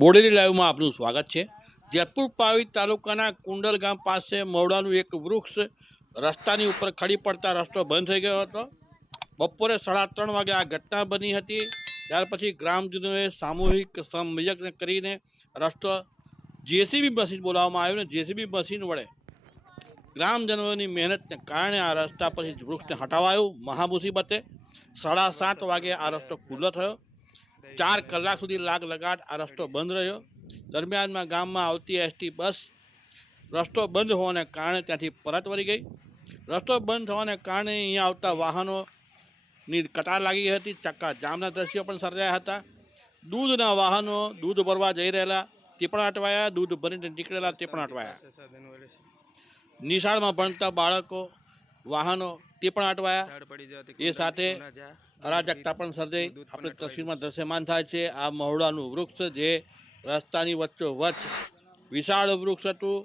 બોડેલી લાઈવમાં આપનું સ્વાગત છે। જેતપુર પાવી તાલુકાના કુંડલ ગામ પાસે મવડાનું એક વૃક્ષ રસ્તાની ઉપર ખડી પડતા રસ્તો બંધ થઈ ગયો હતો। બપોરે 3:30 વાગે આ ઘટના બની હતી। ત્યાર પછી ગ્રામજનોએ સામૂહિક સંયજ્ઞ કરીને રસ્તો જેસીબી મશીન બોલાવવામાં આવ્યું ને જેસીબી મશીન વડે ગ્રામજનોની મહેનતને કારણે આ રસ્તા પરથી વૃક્ષને હટાવાયું। મહામુસીબતે 7:30 વાગે આ રસ્તો ખુલ્લો થયો। 4 કલાક સુધી લાગ લગાટ આ રસ્તો બંધ રહ્યો। દરમિયાનમાં ગામમાં આવતી એસટી બસ રસ્તો બંધ હોવાને કારણે ત્યાંથી પરત વળી ગઈ। રસ્તો બંધ થવાને કારણે અહીંયા આવતા વાહનોની કતાર લાગી હતી। ચક્કા જામના દ્રશ્યો પણ સર્જાયા હતા। દૂધના વાહનો દૂધ ભરવા જઈ રહેલા તે પણ અટવાયા, દૂધ ભરીને નીકળેલા તે પણ અટવાયા। નિશાળમાં ભણતા બાળકો વાહનો તે પણ અટવાયા। એ સાથે અરાજકતા પણ સર્જાઈ આપણે તસવીરમાં દ્રશ્યમાન થાય છે। આ મહુડાનું વૃક્ષ જે રસ્તાની વચ્ચોવચ્ચ વિશાળ વૃક્ષ હતું,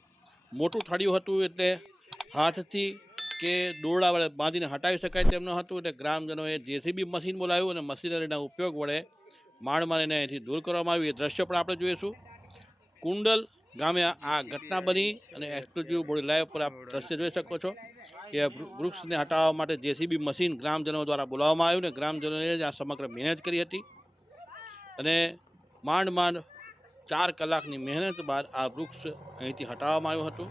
મોટું થડિયું હતું, એટલે હાથથી કે દોરડા વડે બાંધીને હટાવી શકાય તેમ ન હતું। એટલે ગ્રામજનોએ જેસીબી મશીન બોલાવ્યું અને મશીનરીના ઉપયોગ વડે માળમારીને અહીંથી દૂર કરવામાં આવ્યું। એ દ્રશ્ય પણ આપણે જોઈશું। કુંડલ ગામે આ ઘટના બની અને એક્સક્લુઝિવ બોડી લાઈવ પર આપ દ્રશ્ય જોઈ શકો છો કે વૃક્ષને હટાવવા માટે જેસીબી મશીન ગ્રામજનો દ્વારા બોલાવવામાં આવ્યું ને ગ્રામજનોએ જ આ સમગ્ર મહેનત કરી હતી અને માંડ 4 કલાકની મહેનત બાદ આ વૃક્ષ અહીંથી હટાવવામાં આવ્યું હતું।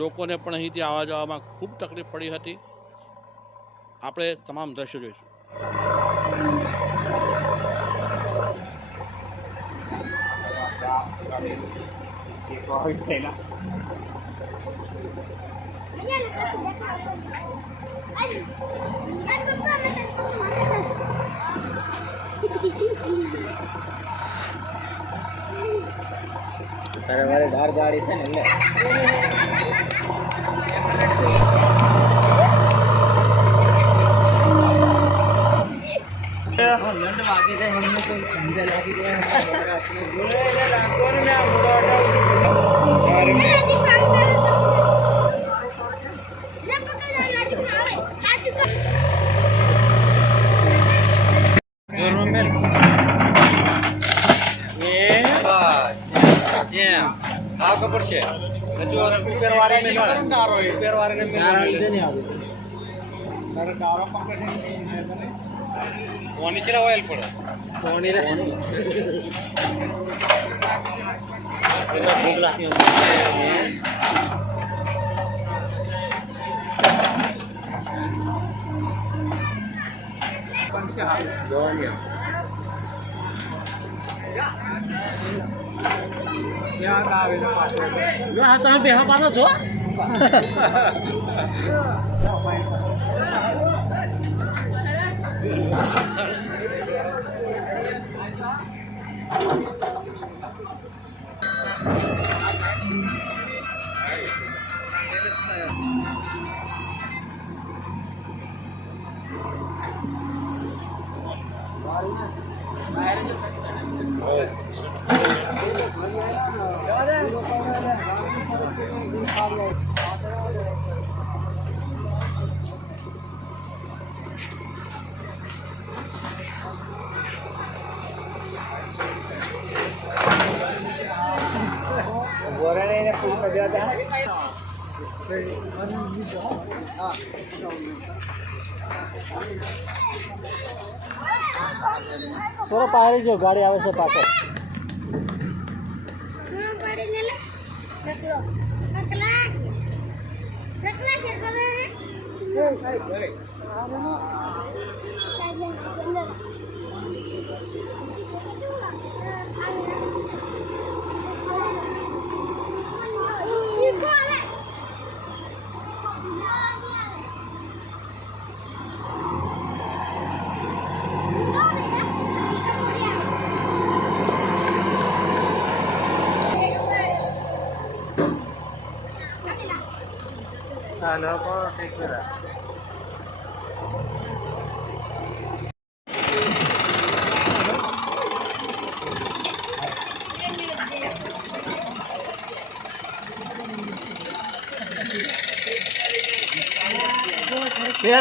લોકોને પણ અહીંથી આવવા જવામાં ખૂબ તકલીફ પડી હતી। આપણે તમામ દ્રશ્યો જોઈશું। મારે ધાર ગાડી છે ને એટલે લંડ વાગી જાય અમને કોઈ સમજે લાગી જાય ખબર છે નીચે ઓઇલ પડે તમે બેહા પાડો છો થોડો પારી જો ગાડી આવે છે પાછળ લોકો ટેક કર્યા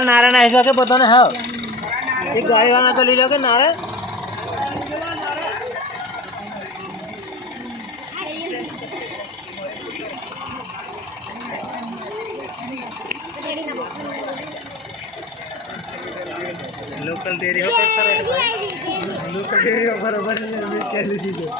नारायण ऐसा के पता नहीं है एक गाड़ी वाला को ले जाके Narayan local dairy local dairy બરોબર ચાલી દીધું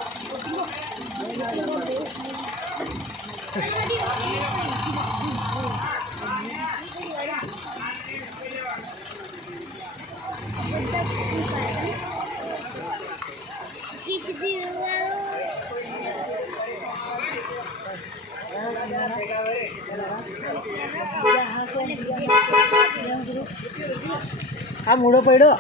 આ મૂળો પડ્યો